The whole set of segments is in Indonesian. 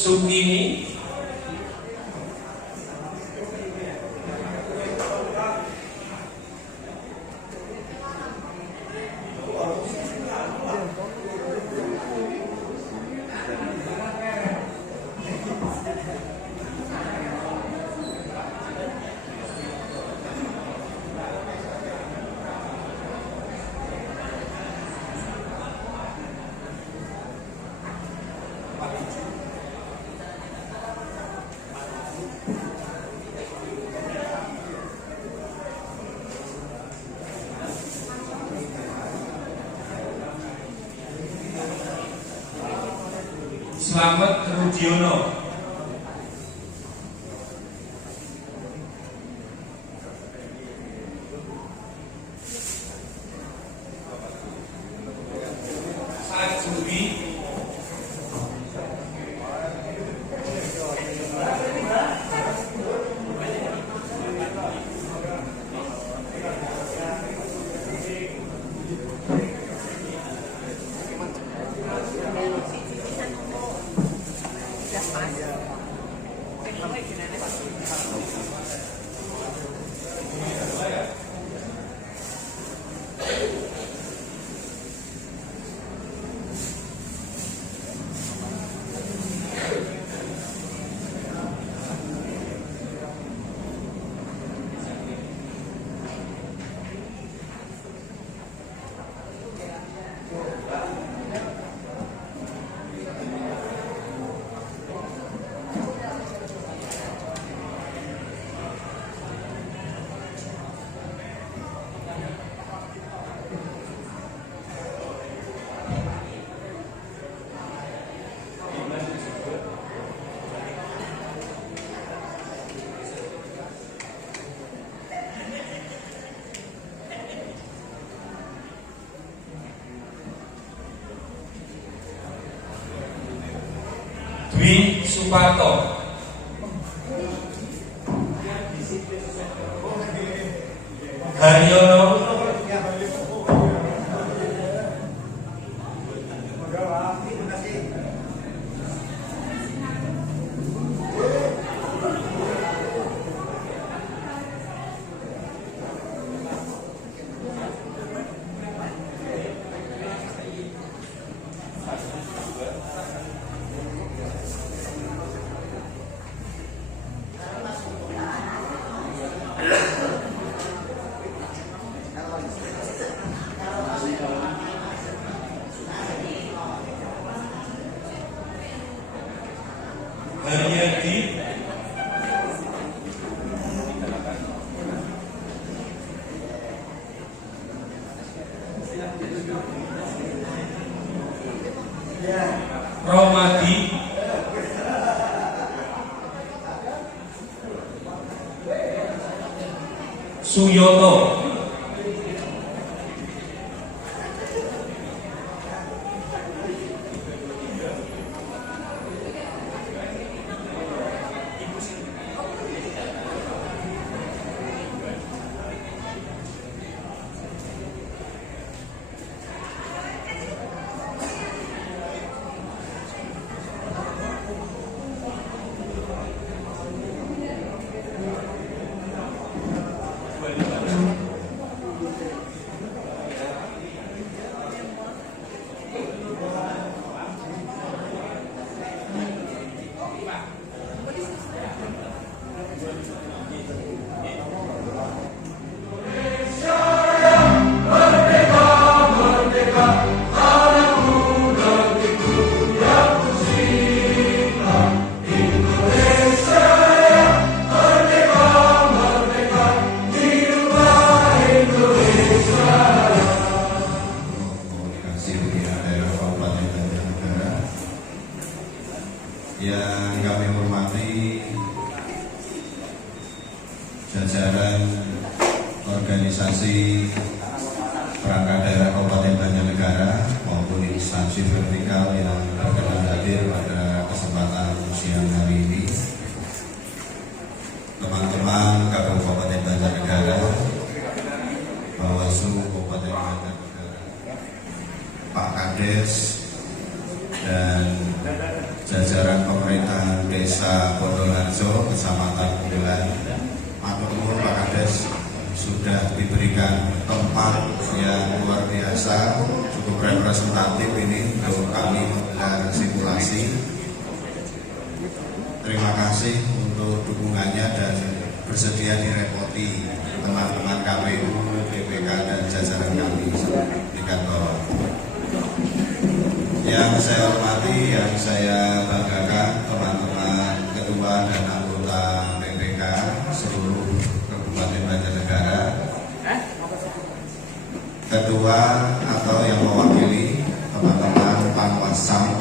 Sukini, Slamet Rudiono, Sajuri, Dwi Suparto, Haryono, Haryadi, Romadi, Suyoto, yang kami hormati jajaran organisasi perangkat daerah Kabupaten Banjarnegara maupun instansi vertikal yang berkenan hadir pada kesempatan siang hari ini, teman-teman Kabupaten Banjarnegara, Bawaslu Kabupaten Banjarnegara, Pak Kades, dan jajaran pemerintah Desa Bondolarjo, Kecamatan Unggulan. Matur nuwun Pak Kades, sudah diberikan tempat yang luar biasa, cukup representatif ini untuk kami menggelar simulasi. Terima kasih untuk dukungannya dan bersedia direpoti teman-teman KPU, BPK dan jajaran kami di kantor. Yang saya hormati, yang saya banggakan teman-teman ketua dan anggota BPK seluruh Kabupaten Banjarnegara, ketua atau yang mewakili teman-teman Panwascam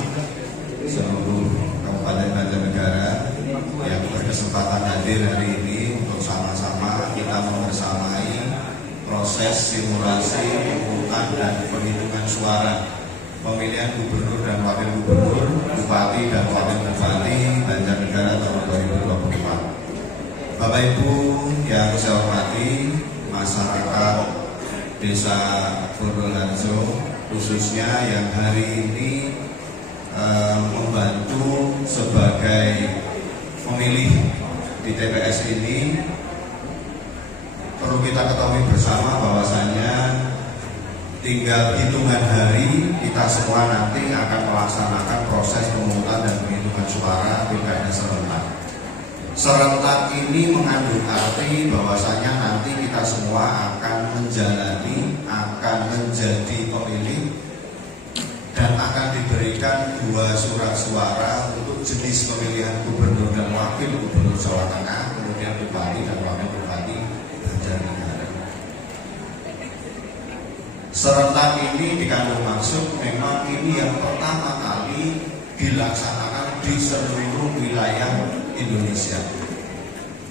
seluruh Kabupaten Banjarnegara yang berkesempatan hadir hari ini untuk sama-sama kita membersamai proses simulasi pemungutan dan penghitungan suara pemilihan gubernur dan wakil gubernur, bupati dan wakil bupati Banjarnegara tahun 2024. Bapak Ibu yang saya hormati, masyarakat Desa Bondolarjo khususnya yang hari ini membantu sebagai pemilih di TPS ini, perlu kita ketahui bersama bahwasanya tinggal hitungan hari kita semua nanti akan melaksanakan proses pemungutan dan penghitungan suara pilkada serentak. Serentak ini mengandung arti bahwasanya nanti kita semua akan menjalani, akan menjadi pemilih dan akan diberikan 2 surat suara untuk jenis pemilihan gubernur dan wakil gubernur Jawa Tengah, kemudian bupati dan wakil bupati Banjarnegara. Serentak ini dikandung maksud memang ini yang pertama kali dilaksanakan di seluruh wilayah Indonesia,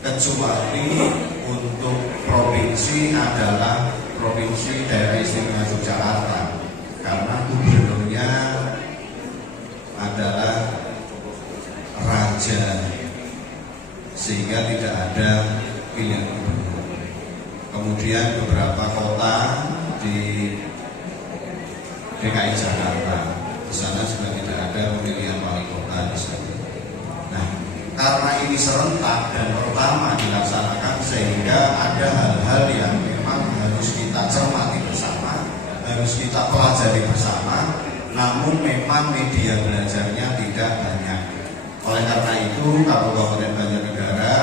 kecuali untuk provinsi adalah Provinsi Daerah Istimewa Yogyakarta, karena gubernurnya adalah raja sehingga tidak ada pilihan gubernur. Kemudian beberapa kota di DKI Jakarta, di sana juga tidak ada pemilihan wali kota di sana. Nah, karena ini serentak dan pertama dilaksanakan sehingga ada hal-hal yang memang harus kita cermati bersama, harus kita pelajari bersama, namun memang media belajarnya tidak banyak. Oleh karena itu, Kabupaten Banjarnegara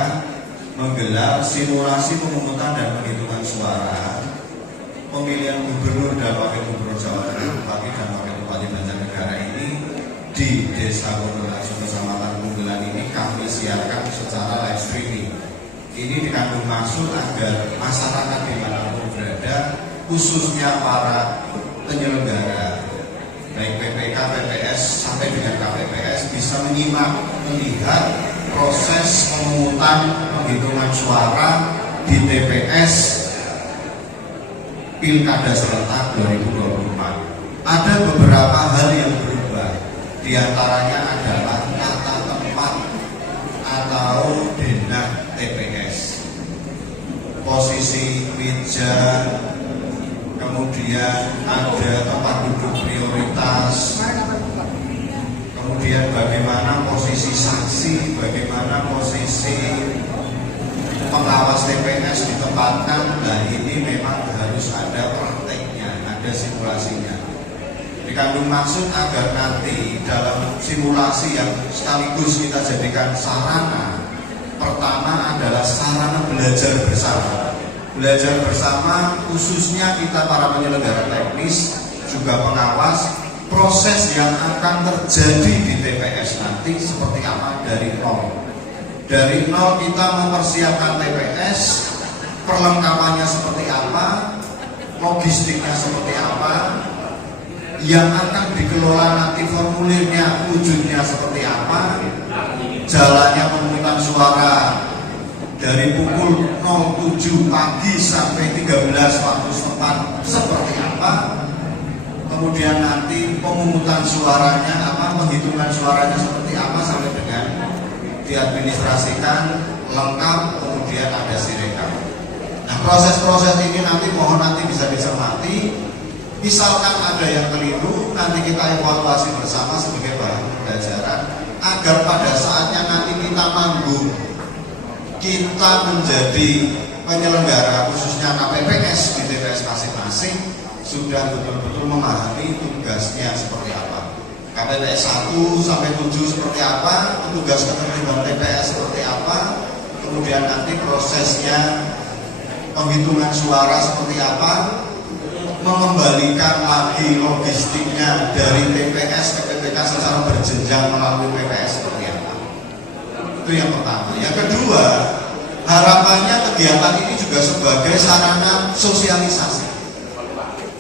menggelar simulasi pemungutan dan penghitungan suara pemilihan gubernur dan wakil gubernur Jawa Tengah, bupati dan wakil bupati Banjarnegara ini di Desa Bondolarjo Kecamatan Unggulan ini kami siarkan secara live streaming. Ini dikandung maksud agar masyarakat dimanapun berada, khususnya para penyelenggara baik PPK, PPS sampai dengan KPPS bisa menyimak, melihat proses pemungutan penghitungan suara di TPS Pilkada Serentak 2024. Ada beberapa hal yang berubah, di antaranya adalah tata tempat atau denah TPS, posisi meja, kemudian ada tempat duduk prioritas, kemudian bagaimana posisi saksi, bagaimana posisi pengawas TPS ditempatkan. Nah, ini memang harus ada prakteknya, ada simulasinya. Dikandung maksud agar nanti dalam simulasi yang sekaligus kita jadikan sarana, pertama adalah sarana belajar bersama. Belajar bersama khususnya kita para penyelenggara teknis, juga pengawas, proses yang akan terjadi di TPS nanti seperti apa dari nol. Dari nol kita mempersiapkan TPS, perlengkapannya seperti apa, logistiknya seperti apa, yang akan dikelola nanti formulirnya, wujudnya seperti apa, jalannya pemungutan suara dari pukul 07 pagi sampai 13 waktu setempat seperti apa, kemudian nanti pemungutan suaranya apa, penghitungan suaranya seperti apa sampai dengan diadministrasikan lengkap, kemudian ada sirekap. Nah, proses-proses ini nanti mohon nanti bisa dicermati. Misalkan ada yang keliru, nanti kita evaluasi bersama sebagai bahan pembelajaran agar pada saatnya nanti kita manggung, kita menjadi penyelenggara khususnya KPPS di TPS masing-masing sudah betul-betul memahami tugasnya seperti apa. KPPS 1 sampai 7 seperti apa, petugas ketertiban TPS seperti apa, kemudian nanti prosesnya penghitungan suara seperti apa, mengembalikan lagi logistiknya dari TPS ke PPK secara berjenjang melalui PPS seperti apa. Itu yang pertama. Yang kedua, harapannya kegiatan ini juga sebagai sarana sosialisasi.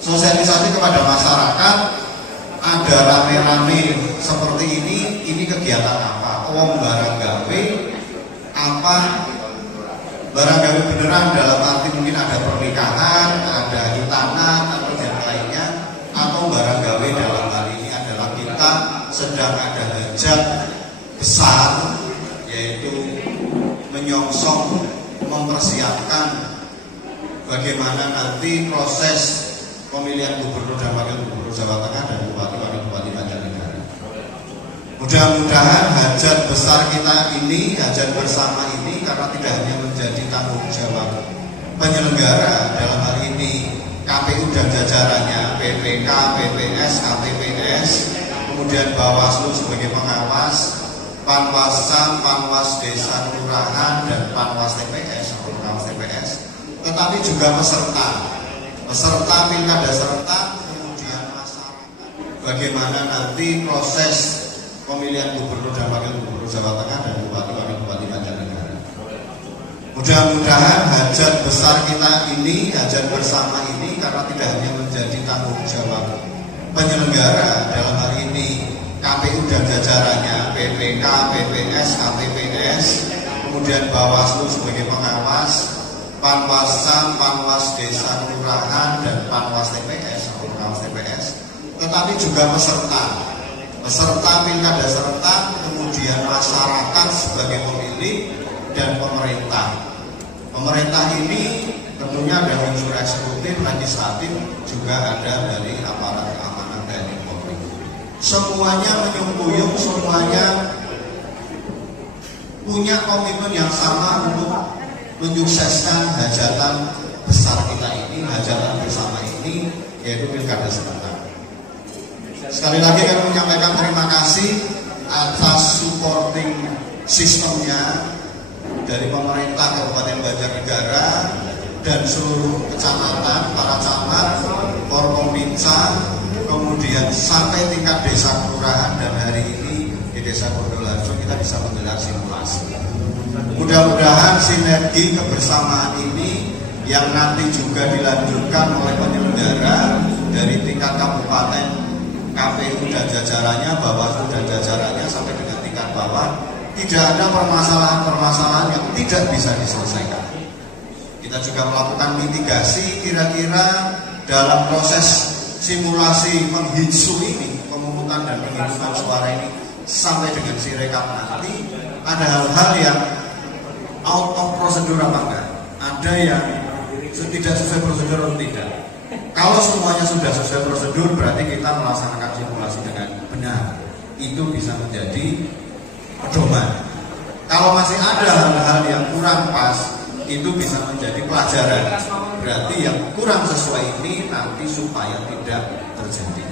Sosialisasi kepada masyarakat, ada rame-rame seperti ini kegiatan apa? Wong barang gawe apa? Barang gawe beneran dalam arti mungkin ada pernikahan, ada hitanan atau yang lainnya, atau barang gawe dalam hal ini adalah kita sedang ada hajat besar, yaitu menyongsong mempersiapkan bagaimana nanti proses pemilihan gubernur dan wakil gubernur Jawa Tengah dan bupati wakil bupati Banjarnegara. Mudah-mudahan hajat besar kita ini, hajat bersama ini, karena tidak hanya menjadi tanggung jawab penyelenggara dalam hal ini KPU dan jajarannya, PPK, PPS, KPPS, kemudian Bawaslu sebagai pengawas, Panwasam, Panwas Desa Kelurahan, dan Panwas TPS atau pengawas TPS, tetapi juga peserta pilkada serentak, kemudian masyarakat. Bagaimana nanti proses pemilihan gubernur dan wakil gubernur Jawa Tengah dan bupati wakil bupati Banjarnegara. Mudah-mudahan hajat besar kita ini, hajat bersama ini, karena tidak hanya menjadi tanggung jawab penyelenggara dalam hal ini KPU dan jajarannya, PPK, PPS, KPPS, kemudian Bawaslu sebagai pengawas, Panwasam, Panwas Desa Kelurahan, dan Panwas TPS atau pengawas TPS, tetapi juga peserta pilkada serentak, kemudian masyarakat sebagai pemilih, dan pemerintah. Pemerintah ini tentunya ada unsur eksekutif, legislatif, juga ada dari aparat keamanan dan Polri. Semuanya menyungkuyung, semuanya punya komitmen yang sama untuk menyukseskan hajatan besar kita ini, hajatan bersama ini, yaitu pilkada serentak. Sekali lagi kami menyampaikan terima kasih atas supporting sistemnya dari pemerintah Kabupaten Banjarnegara dan seluruh kecamatan, para camat, Forkominsa, kemudian sampai tingkat desa kelurahan, dan hari ini di Desa Bondolarjo kita bisa menggelar simulasi. Mudah-mudahan sinergi kebersamaan ini yang nanti juga dilanjutkan oleh penyelenggara dari tingkat kabupaten, KPU dan jajarannya, Bawaslu dan jajarannya sampai dengan tingkat bawah, tidak ada permasalahan-permasalahan yang tidak bisa diselesaikan. Kita juga melakukan mitigasi kira-kira dalam proses simulasi penghitung ini, pemungutan dan penghitungan suara ini sampai dengan sirekap nanti, ada hal-hal yang out of prosedur apa enggak, ada yang tidak sesuai prosedur atau tidak. Kalau semuanya sudah sesuai prosedur, berarti kita melaksanakan simulasi dengan benar. Itu bisa menjadi pedoman. Kalau masih ada hal-hal yang kurang pas, itu bisa menjadi pelajaran. Berarti yang kurang sesuai ini nanti supaya tidak terjadi.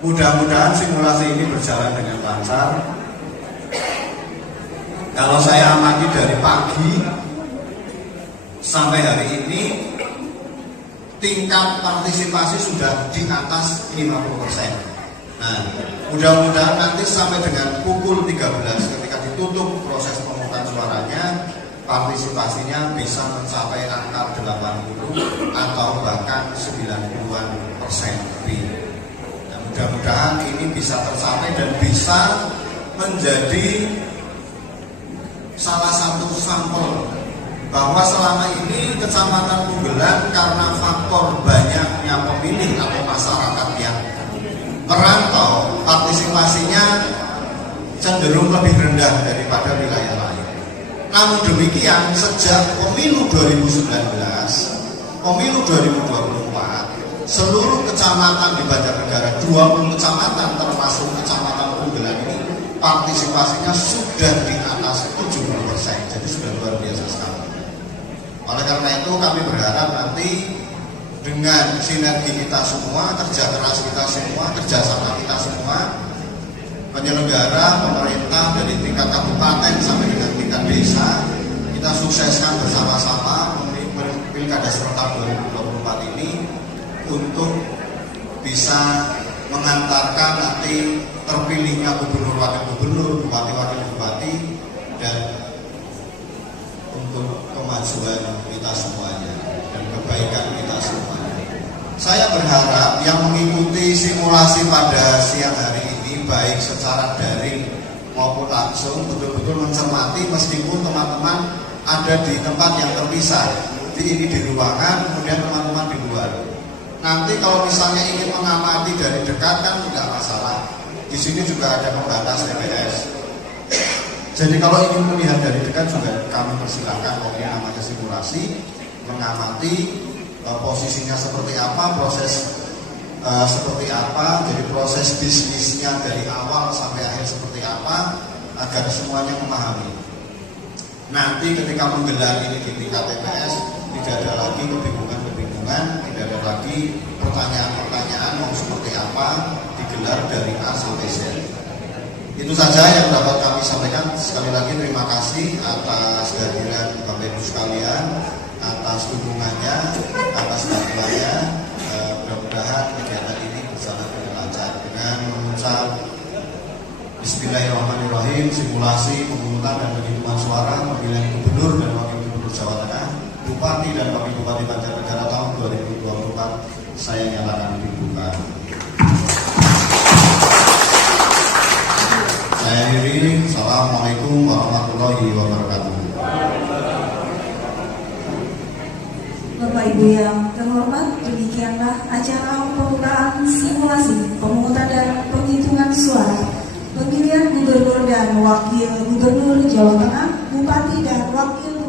Mudah-mudahan simulasi ini berjalan dengan lancar. Kalau saya amati dari pagi sampai hari ini, tingkat partisipasi sudah di atas 50%. Nah, mudah-mudahan nanti sampai dengan pukul 13 ketika ditutup proses pemungutan suaranya, partisipasinya bisa mencapai angka 80 atau bahkan 90% lebih. Nah, mudah-mudahan ini bisa tercapai dan bisa menjadi salah satu sampel bahwa selama ini Kecamatan Punggelan karena faktor banyaknya pemilih atau masyarakat yang merantau, partisipasinya cenderung lebih rendah daripada wilayah lain. Namun demikian, sejak pemilu 2019, pemilu 2024, seluruh kecamatan di Banjarnegara, 20 kecamatan termasuk Kecamatan Punggelan ini partisipasinya sudah di atas 70%, jadi sudah luar biasa sekali. Oleh karena itu kami berharap nanti dengan sinergi kita semua, kerja keras kita semua, kerjasama kita semua, penyelenggara, pemerintah dari tingkat kabupaten sampai dengan tingkat desa, kita sukseskan bersama-sama Pilkada Serentak 2024 ini untuk bisa mengantarkan nanti terpilihnya gubernur, wakil gubernur, bupati, wakil bupati, dan untuk kemajuan kita semuanya dan kebaikan kita semuanya. Saya berharap yang mengikuti simulasi pada siang hari ini baik secara daring maupun langsung betul-betul mencermati, meskipun teman-teman ada di tempat yang terpisah, ini di ruangan, kemudian teman-teman di luar. Nanti kalau misalnya ingin mengamati dari dekat kan tidak masalah. Di sini juga ada pembatas TPS. Jadi kalau ingin melihat dari dekat juga kami persilakan, kalau namanya simulasi, mengamati posisinya seperti apa, proses seperti apa, jadi proses bisnisnya dari awal sampai akhir seperti apa, agar semuanya memahami. Nanti ketika menggelar ini di tingkat TPS, tidak ada lagi kebingungan-kebingungan, tidak ada lagi pertanyaan-pertanyaan mau seperti apa, digelar dari A sampai Z. Itu saja yang dapat kami sampaikan. Sekali lagi terima kasih atas kehadiran Bapak Ibu sekalian, atas dukungannya, atas bantuannya. Mudah-mudahan kegiatan ini berjalan dengan lancar. Dengan mengucap Bismillahirrahmanirrahim, simulasi pemungutan dan penghitungan suara pemilihan gubernur dan wakil gubernur Jawa Tengah, bupati dan wakil bupati Banjarnegara tahun 2024 saya nyatakan dibuka. Saya akhiri. Assalamualaikum warahmatullahi wabarakatuh. Bapak Ibu yang terhormat, demikianlah acara pembukaan simulasi pemungutan dan penghitungan suara pemilihan gubernur dan wakil gubernur Jawa Tengah, bupati dan wakil